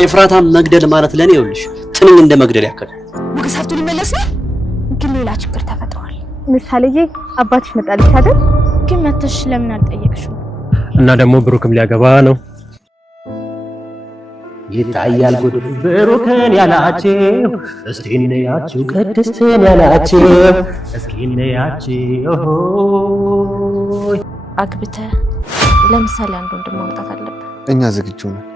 ኤፍራታም መግደል ማለት ለኔ ይኸውልሽ ትንኝ እንደ መግደል ያከለ ሞገስ ሀብቱ ሊመለስ ነው። ግን ሌላ ችግር ተፈጥሯል። ምሳሌዬ አባትሽ መጣልሽ አይደል? ግን መተሽ ለምን አልጠየቅሽው? እና ደግሞ ብሩክም ሊያገባ ነው። ይታያል ጉድ ብሩክን ያላችሁ እስኪ እንያችሁ ቅድስትን ያላችሁ እስኪ እንያችሁ አግብተህ ለምሳሌ አንድ ወንድም ማምጣት አለብህ። እኛ ዝግጁ ነን።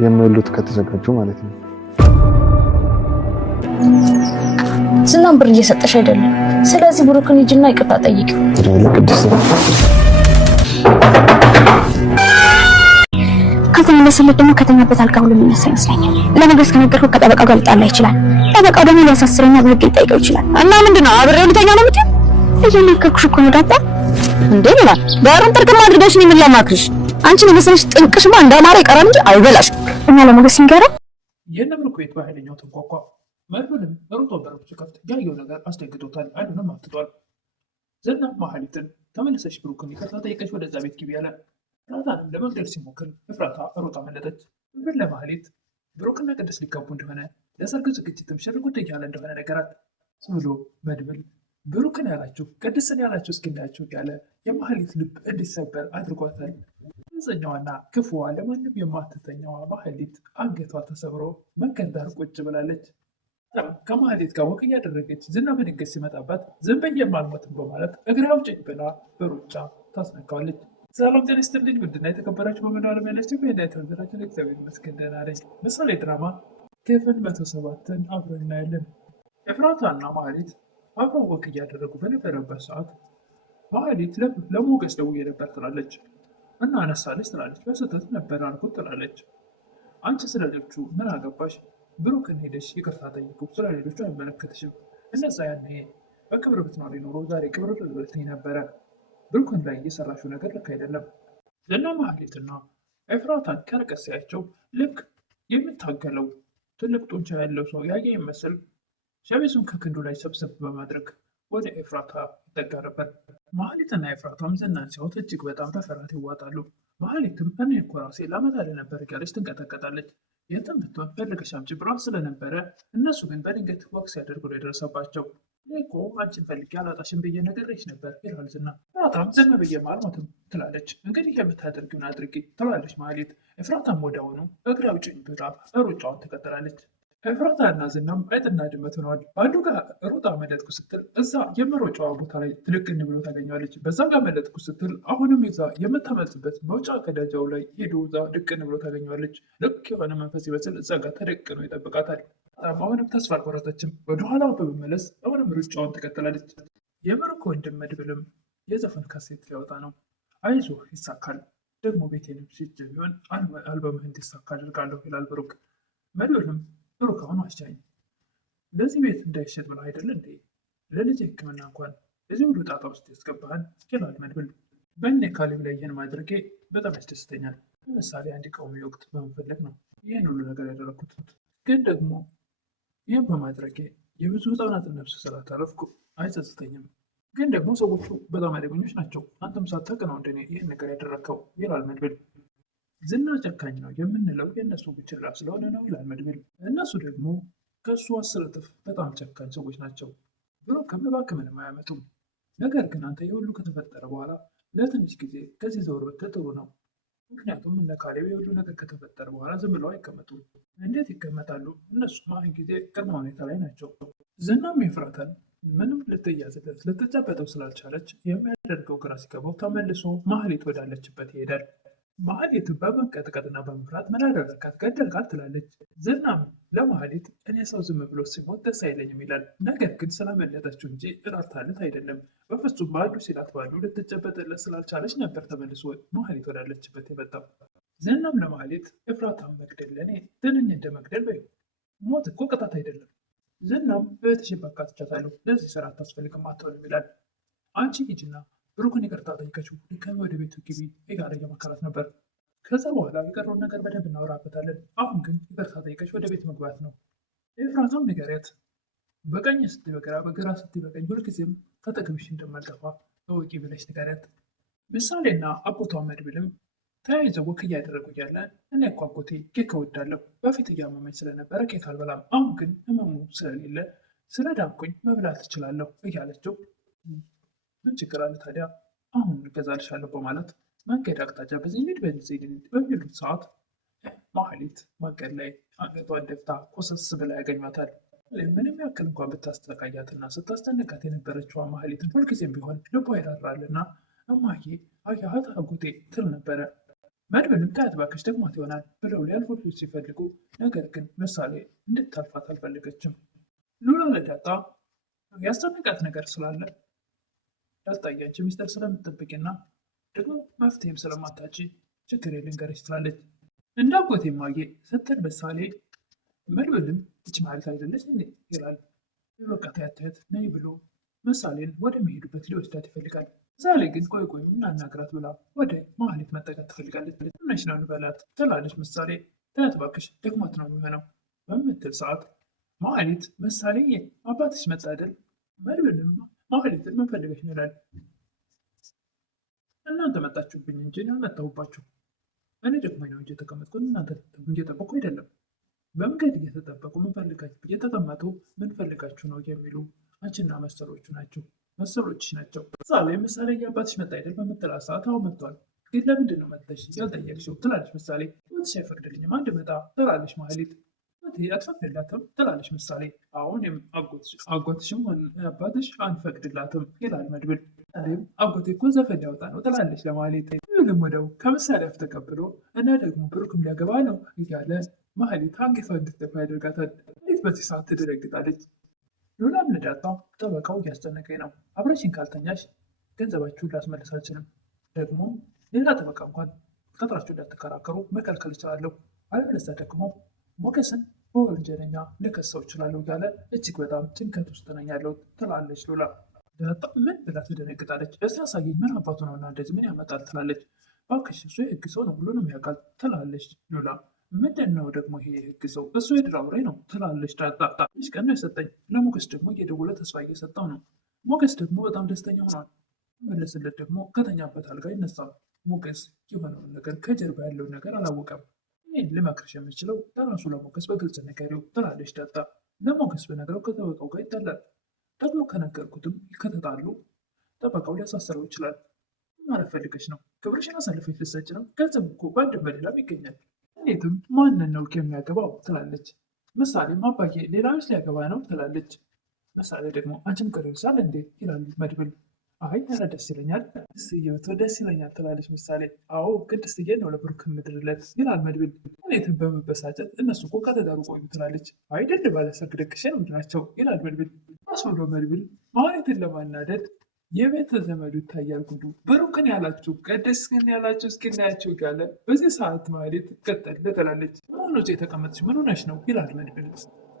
የሚወሉት ከተዘጋጁ ማለት ነው። ዝናም ብር እየሰጠሽ አይደለም። ስለዚህ ብሩክን ሂጂና ይቅርታ ጠይቂው። ቅድስት ከተመለሰለት ደግሞ ከተኛበት አልጋ ሁሉ የሚነሳ ይመስለኛል። ለሞገስ ከነገርኩ ከጠበቃው ጋር ሊጣላ ይችላል። ጠበቃው ደግሞ ሊያሳስረኛ በህግ ሊጠይቀው ይችላል። እና ምንድነው አብሬው ልተኛ ነው የምትይው? እየነገርኩሽ እኮ ነው ዳጣ። እንዴ ሌላ ዳሩን ጥርቅም አድርገሽ ነው የሚላማክርሽ። አንቺን የመሰለሽ ጥንቅሽማ እንዳማረ ይቀራል እንጂ አይበላሽ። እና ለሞገስ ሲንገራ የነብሩክ ቤት በኃይለኛው ተንኳኳ። መድብልም ሩጦ በሩን ሲከፍት ያየው ነገር አስደንግጦታል። አይኑንም አፍጥጧል። ዝናም መሀሊትን ተመልሰሽ ብሩክን ይቅርታ ጠይቀሽ ወደዛ ቤት ግቢ አለ። ኤፍራታንም ለመግደል ሲሞክር ኤፍራታ ሮጣ መለጠች። መድብል ለመሀሊት ብሩክና ቅድስት ሊጋቡ እንደሆነ ለሰርግ ዝግጅትም ሽር ጉድ እያለ እንደሆነ ነገራት። ብሎ መድብል ብሩክን ያላችሁ ቅድስትን ያላችሁ እስኪናያችሁ እያለ የመሀሊት ልብ እንዲሰበር አድርጓታል። አመፀኛዋና ክፉዋ ለማንም የማትተኛዋ መሀሊት አንገቷ ተሰብሮ መንገድ ዳር ቁጭ ብላለች። ከመሀሊት ጋር ወክ እያደረገች ዝና በድንገት ሲመጣባት ዝም ብዬ አልሞትም በማለት እግሬ አውጭኝ ብላ በሩጫ ታስነካዋለች። ሰላም ጤና ይስጥልኝ ውድና የተከበራችሁ በመላው ዓለም ያላችሁ በሄዳ የተወደዳችሁ እግዚአብሔር ይመስገን ደህና ነኝ። ምሳሌ ድራማ ክፍል 107ን አብረን እናያለን። ኤፍራታና መሀሊት አብረው ወክ እያደረጉ በነበረበት ሰዓት መሀሊት ለሞገስ ደውዬ ነበር ትላለች እና አነሳለች ትላለች። በስህተት ነበር አልኩት ትላለች። አንቺ ስለሌሎቹ ምን አገባሽ? ብሩክን ሄደሽ ይቅርታ ጠይቁ፣ ስለሌሎቹ አይመለከትሽም። እነዛ ያኔ በክብር ብትኖሪ ኖሮ ዛሬ ክብር ብትኝ ነበረ። ብሩክን ላይ የሰራሽው ነገር ልክ አይደለም። ዝና መሀሊትና ኤፍራታን ከርቀት ሲያቸው ልክ የምታገለው ትልቅ ጡንቻ ያለው ሰው ያየ ይመስል ሸሚዙን ከክንዱ ላይ ሰብሰብ በማድረግ ወደ ኤፍራታ ይጠጋ ነበር። መሀሊትና ኤፍራታም ዝናን ሲያዩት እጅግ በጣም በፍርሃት ይዋጣሉ። መሀሊትም እኔ እኮ ራሴ ላመጣልህ ነበር እያለች ትንቀጠቀጣለች። የትም ብትሆን ፈልገሽ አምጪ ብሏት ስለነበረ እነሱ ግን በድንገት ወቅ ሲያደርጉ ነው የደረሰባቸው። እኔ እኮ አንቺን ፈልጌ አላጣሽም ብዬ ነግሬሽ ነበር ይላል ዝና። ኤፍራታም ዝም ብዬማ አልሞትም ትላለች። እንግዲህ የምታደርጊውን አድርጊ ትላለች መሀሊት። ኤፍራታም ወዲያውኑ እግሬ አውጭኝ ብላ ሩጫውን ትቀጥላለች። ኤፍራታ እና ዝናም አይጥና ድመት ሆነዋል። አንዱ ጋር ሩጣ መለጥኩ ስትል እዛ የመሮጫዋ ቦታ ላይ ትልቅን ብሎ ታገኘዋለች። በዛ ጋር መለጥኩ ስትል አሁንም እዛ የምታመልጥበት መውጫ ቀዳጃው ላይ ሄዶ እዛ ድቅን ብሎ ታገኘዋለች። ልክ የሆነ መንፈስ ይመስል እዛ ጋር ተደቅኖ ይጠብቃታል። አሁንም ተስፋ አልቆረጠችም። ወደኋላ በመመለስ አሁንም ሩጫውን ትቀጥላለች። የብሩክ ወንድም መድብልም የዘፈን ካሴት ሊያወጣ ነው። አይዞህ ይሳካል፣ ደግሞ ቤቴንም ሲጀ ቢሆን አልበምህ እንዲሳካ አድርጋለሁ ይላል ብሩክ። መድብልም ብሩክ አሁን አስቻኝ ለዚህ ቤት እንዳይሸጥ ብለህ አይደለ እንዴ? ለልጅ ሕክምና እንኳን እዚህ ሁሉ ጣጣ ውስጥ ያስገባሃል ይላል መድብል። በእኔ ካሌብ ላይ ይህን ማድረጌ በጣም ያስደስተኛል። ለምሳሌ አንድ ቀውሚ ወቅት በመፈለግ ነው ይህን ሁሉ ነገር ያደረግኩት። ግን ደግሞ ይህን በማድረጌ የብዙ ህፃናትን ነፍስ ስላተረፍኩ አይጸጽተኝም። ግን ደግሞ ሰዎቹ በጣም አደገኞች ናቸው። አንተም ሳታውቅ ነው እንደኔ ይህን ነገር ያደረግከው ይላል መድብል። ዝና ጨካኝ ነው የምንለው የእነሱ ብችላ ስለሆነ ነው ይላል መድብል። እነሱ ደግሞ ከእሱ 10 እጥፍ በጣም ጨካኝ ሰዎች ናቸው። ብሩክም እባክህ ምንም አያመጡም። ነገር ግን አንተ የሁሉ ከተፈጠረ በኋላ ለትንሽ ጊዜ ከዚህ ዘወር ብትል ጥሩ ነው። ምክንያቱም እነ ካሌብ የሁሉ ነገር ከተፈጠረ በኋላ ዝም ብለው አይቀመጡም። እንዴት ይቀመጣሉ? እነሱም አሁን ጊዜ ቅድመ ሁኔታ ላይ ናቸው። ዝናም ኤፍራታን ምንም ልትያዝለት ልትጨበጠው ስላልቻለች የሚያደርገው ግራ ሲገባው ተመልሶ መሀሊት ወዳለችበት ይሄዳል። መሀሊት በመንቀጥቀጥና በመፍራት ምን አደረካት? ገደልካት? ትላለች። ዝናም ለመሀሊት እኔ ሰው ዝም ብሎ ሲሞት ደስ አይለኝም ይላል። ነገር ግን ስላመለጠችው እንጂ እራርታለት አይደለም። በፍጹም ባሉ ሲላት ባሉ ልትጨበጥለት ስላልቻለች ነበር ተመልሶ መሀሊት ወዳለችበት የመጣው። ዝናም ለመሀሊት ኤፍራታን መግደል ለእኔ ትንኝ እንደ መግደል በይው፣ ሞት እኮ ቅጣት አይደለም። ዝናም እህትሽን በቃ ትቻታለሁ፣ ለዚህ ስራ አታስፈልግም፣ አትሆንም ይላል። አንቺ ሂጂና ብሩክን ይቅርታ ጠይቀችው ድጋሚ ወደ ቤቱ ግቢ እያለ እየመከራት ነበር። ከዛ በኋላ የቀረውን ነገር በደንብ እናወራበታለን። አሁን ግን ይቅርታ ጠይቀች ወደ ቤት መግባት ነው። ኤፍራታም ንገሪያት፣ በቀኝ ስትይ በግራ በግራ ስትይ በቀኝ ሁልጊዜም ከአጠገብሽ እንደማልጠፋ እወቂ ብለሽ ንገሪያት። ምሳሌና አጎቷ መድብልም ተያይዘው ወክ እያደረጉ እያለ እኔ እኮ አጎቴ ኬክ እወዳለሁ፣ በፊት እያመመኝ ስለነበረ ኬክ አልበላም፣ አሁን ግን ህመሙ ስለሌለ ስለዳንኩኝ መብላት እችላለሁ እያለችው ምን ችግር አለ ታዲያ አሁን እገዛልሻለሁ በማለት መንገድ አቅጣጫ በዚህ ሂድ በዚህ ሂድ በሚሉት ሰዓት ማህሌት መንገድ ላይ አንገቷን ደፍታ ኮሰስ ብላ ያገኟታል። ምንም ያክል እንኳን ብታስተቃያትና ስታስጨንቃት የነበረችዋ ማህሌትን ሁልጊዜም ቢሆን ልቧ ይራራልና እማዬ አያት አጎቴ ትል ነበረ። መድብንም ታያት እባክሽ ደግሟት ይሆናል ብለው ሊያልፉ ሲፈልጉ ነገር ግን ምሳሌ እንድታልፋት አልፈለገችም። ሉላ ለዳጣ ያስጨነቃት ነገር ስላለ ዳጣ ያንቺ ሚስጥር ስለምትጠብቂና ደግሞ መፍትሄም ስለማታጪ ችግር ልንገርሽ ትላለች። እንደ አጎቴ እማዬ ስትል ምሳሌ መድብልም ይች ማለት አይደለች እንዴ ይላል። በቃ ታያት ነይ ብሎ ምሳሌን ወደሚሄዱበት ሊወስዳት ይፈልጋል። ምሳሌ ግን ቆይ እናናግራት ብላ ወደ ማህሌት መጠጋት ትፈልጋለች። ትንሽ ነው እንበላት ትላለች ምሳሌ። ታያት እባክሽ ደግሟት ነው የሚሆነው በምትል ሰዓት ማህሌት ምሳሌ አባትሽ መጣ አይደል? መድብልም ማህሌትን ምን ፈልገሽ ነው ይላል። እናንተ መጣችሁብኝ እንጂ አልመጣሁባችሁ። እኔ ደግሞኝ ነው እንጂ የተቀመጥኩት እናንተ እየጠበቁ አይደለም። በመንገድ እየተጠበቁ ምን ፈልጋችሁ እየተቀመጡ ምን ፈልጋችሁ ነው የሚሉ አንቺና መሰሎቹ ናቸው መሰሎችሽ ናቸው። ምሳሌ የአባትሽ መጣ አይደል በምትላ ሰዓት አሁን መጥቷል፣ ግን ለምንድን ነው መጥተሽ ያልጠየቅሽው ትላለች ምሳሌ። አባትሽ አይፈቅድልኝም አንድ መጣ ትላለች ማህሌት። አትፈቅድላትም ትላለች ምሳሌ። አሁን አጎትሽም አባትሽ አንፈቅድላትም ይላል መድብል። አጎቴ እኮ ዘፈን ሊያወጣ ነው ትላለች ለማህሌት። ይህንም ወደው ከምሳሌ አፍ ተቀብሎ እና ደግሞ ብሩክም ሊያገባ ነው እያለ ማህሌት አንገቷ እንድትደፋ ያደርጋታል። ማህሌት በዚህ ሰዓት ትደነግጣለች። ሉላም ለዳጣ ጠበቃው እያስጨነቀኝ ነው፣ አብረሽኝ ካልተኛሽ ገንዘባችሁን ላስመልስ አልችልም፣ ደግሞ ሌላ ጠበቃ እንኳን ቀጥራችሁ እንዳትከራከሩ መከልከል እችላለሁ፣ አለበለዚያ ደግሞ ሞገስን በወንጀለኛ ልከሰው እችላለሁ እያለ እጅግ በጣም ጭንቀት ውስጥ ነኝ ያለሁት ትላለች ሉላ። ዳጣ ምን ብላ ትደነግጣለች። እስቲ ያሳየኝ ምን አባቱ ነው እና እንደዚህ ምን ያመጣል ትላለች። እባክሽ እሱ የህግ ሰው ነው ሁሉንም ያውቃል ትላለች ሉላ። ምንድን ነው ደግሞ ይሄ የህግ ሰው? እሱ የድር አውሬ ነው ትላለች ዳጣ። ትንሽ ቀን ነው የሰጠኝ፣ ለሞገስ ደግሞ እየደወለ ተስፋ እየሰጠው ነው። ሞገስ ደግሞ በጣም ደስተኛ ሆኗል። መለስለት ደግሞ ከተኛበት አልጋ ይነሳል። ሞገስ የሆነውን ነገር ከጀርባ ያለውን ነገር አላወቀም። ይህን ልመክርሽ የምችለው ለራሱ ለሞገስ በግልጽ ነገሪው ትላለች ዳጣ። ለሞገስ በነገረው ከጠበቃው ጋር ይጣላል። ደግሞ ከነገርኩትም ከተጣሉ ጠበቃው ሊያሳስረው ይችላል። ማለት ፈልገች ነው? ክብርሽን አሳልፈሽ ልትሰጪ ነው? ገንዘብ እኮ በአንድም በሌላም ይገኛል። እንዴትም ማንን ነው የሚያገባው ትላለች ምሳሌም። አባዬ ሌላ ሚስት ሊያገባ ነው ትላለች ምሳሌ። ደግሞ አንቺም ቀሪሳል እንዴ ይላል መድብል። አይ ኧረ ደስ ይለኛል፣ ደስ ይለኛል ትላለች ምሳሌ። አዎ ግን ደስዬ ነው ለብሩክ ምድርለት ይላል መድብል። እኔትም በመበሳጨት እነሱ እኮ ከተዳሩ ቆዩ ትላለች። አይደል ባለሰርግ ደግሼ ነው ምድራቸው ይላል መድብል። አስብሎ መድብል ማህሌትን ለማናደድ የቤተ ዘመዱ ይታያል ጉዱ። ብሩክን ያላችሁ ቅድስትን ያላችሁ እስኪናያቸው እያለ በዚህ ሰዓት ማህሌት ቀጠል ትላለች። መሆኑ የተቀመጥሽ ምን ሆነሽ ነው ይላል መድብል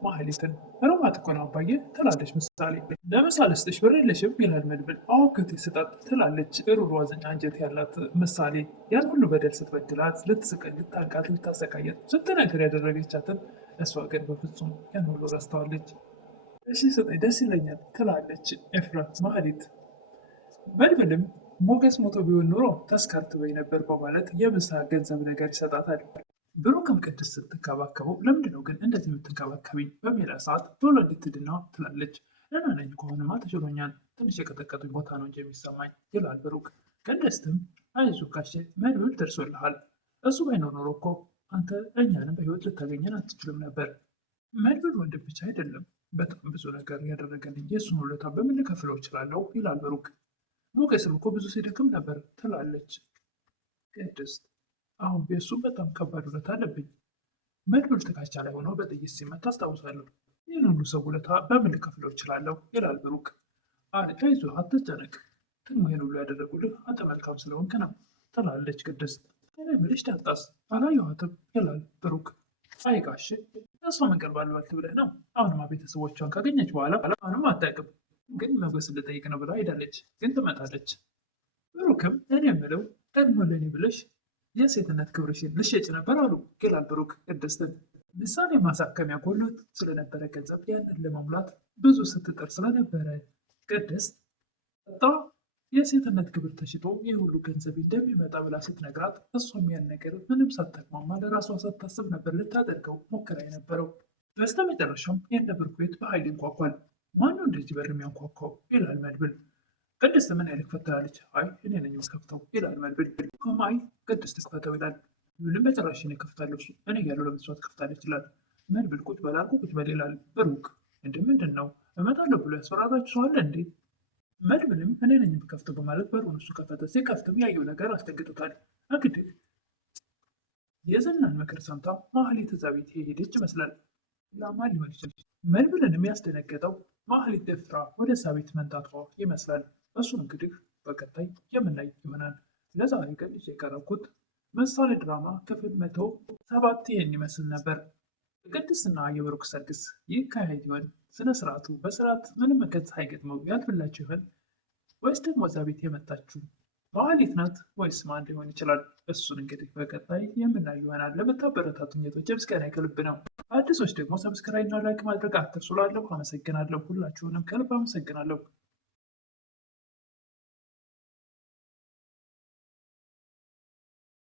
ማህሌትን። ሮማት እኮ ነው አባዬ ትላለች ምሳሌ። ለምሳሌ ስጥሽ ብር የለሽም ይላል መድብል። አወክቴ ስጣት ትላለች ሩሩ አዘኛ አንጀት ያላት ምሳሌ። ያን ሁሉ በደል ስትበድላት ልትስቀኝ ልታንቃት ልታሰቃየት ስትነግር ያደረገቻትን እሷ ግን በፍጹም ያን ሁሉ ረስተዋለች። እሺ ስጠኝ ደስ ይለኛል ትላለች ኤፍራት ማህሌት። መድብልም ሞገስ ሞቶ ቢሆን ኑሮ ተስካር ትበይ ነበር በማለት የምሳ ገንዘብ ነገር ይሰጣታል። ብሩክም ቅድስት ስትንከባከበው ለምንድነው ግን እንደዚህ የምትንከባከቢኝ በሚላ ሰዓት ቶሎ እንድትድና ትላለች። ደህና ነኝ ከሆነማ ተችሎኛል፣ ትንሽ የቀጠቀጡኝ ቦታ ነው እንጂ የሚሰማኝ ይላል ብሩክ። ቅድስትም አይዞህ ጋሼ መድብል ደርሶልሃል፣ እሱ ባይኖር ኖሮ እኮ አንተ እኛንም በህይወት ልታገኘን አትችልም ነበር። መድብል ወንድም ብቻ አይደለም በጣም ብዙ ነገር ያደረገልኝ፣ የእሱን ውለታ በምን ልከፍለው እችላለሁ ይላል ብሩክ። ሞገስም እኮ ብዙ ሲደክም ነበር ትላለች ቅድስት። አሁን ቤሱ በጣም ከባድ ውለታ አለብኝ። መድብል ትከሻ ላይ ሆኖ በጥይት ሲመታ አስታውሳለሁ። ይህን ሁሉ ሰው ውለታ በምን ልከፍለው እችላለሁ ይላል ብሩክ። አይዞህ አትጨነቅ፣ ደግሞ ይህን ሁሉ ያደረጉልህ አንተ መልካም ስለሆንክ ነው ትላለች ቅድስት። እኔ የምልሽ ዳጣስ አላየኋትም ይላል ብሩክ። አይ ጋሼ እሷ መንቀል ባልባልት ብለህ ነው። አሁንማ ቤተሰቦቿን ካገኘች በኋላ አሁንም አታውቅም፣ ግን ሞገስን ልጠይቅ ነው ብላ ሄዳለች፣ ግን ትመጣለች። ብሩክም እኔ የምለው ደግሞ ለእኔ ብለሽ የሴትነት ክብርሽን ልሸጭ ነበር አሉ ይላል ብሩክ ቅድስትን። ምሳሌ ማሳከሚያ ጎሎት ስለነበረ ገንዘብ ያንን ለመሙላት ብዙ ስትጥር ስለነበረ ቅድስት የሴትነት ክብር ተሽጦ የሁሉ ገንዘብ እንደሚመጣ ብላ ስትነግራት እሷም ያን ነገር ምንም ሳታቅማማ ለራሷ ሳታስብ ነበር ልታደርገው ሞከራ የነበረው። በስተ መጨረሻም የእነ ብሩክ ቤት በኃይል ይንኳኳል። ማነው እንደዚህ በር የሚያንኳኳው ይላል መድብል። ቅድስት ምን ያህል ትላለች። አይ እኔ ነኝ የምከፍተው ይላል መድብል። አይ ቅድስት ትክፈተው ይላል። ምንም በጭራሽ እኔ እከፍታለሁ እኔ እያለሁ ለምን እሷ ትከፍታለች ይላል መድብል። ቁጭ በል አልኩህ ቁጭ በል ይላል ብሩክ። ምንድን ነው እመጣለሁ ብሎ ያስፈራራችሁ ሰው አለ እንዴ? መድብልም እኔ ነኝ የምከፍተው በማለት በሩን እሱ ከፈተ። ሲከፍትም ያየው ነገር አስደንግጦታል። እንግዲህ የዝናን ምክር ሰምታ ማህሌት እዛ ቤት የሄደች ይመስላል። ላማ ሊሆን ይችላል። መድብልንም ያስደነገጠው ማህሌት ደፍራ ወደ እዛ ቤት መንጣቷ ይመስላል። እሱን እንግዲህ በቀጣይ የምናይ ይሆናል። ለዛሬ ግን የቀረብኩት ምሳሌ ድራማ ክፍል 107 ይህን ይመስል ነበር። ቅድስትና የብሩክ ሰርግስ ይካሄድ ይሆን? ስነ ስርዓቱ በስርዓት ምንም መከት ሳይገጥመው ያልፍላችሁ ይሆን? ወይስ ደግሞ እዛ ቤት የመጣችሁ ማህሌት ናት ወይስ ማን ሊሆን ይችላል? እሱን እንግዲህ በቀጣይ የምናየው ይሆናል። ለምታበረታቱኝ እህቶቼ ምስጋና ከልብ ነው። አዲሶች ደግሞ ሰብስክራይብ እና ላይክ ማድረግ አትርሱ። ላለሁ አመሰግናለሁ። ሁላችሁንም ከልብ አመሰግናለሁ።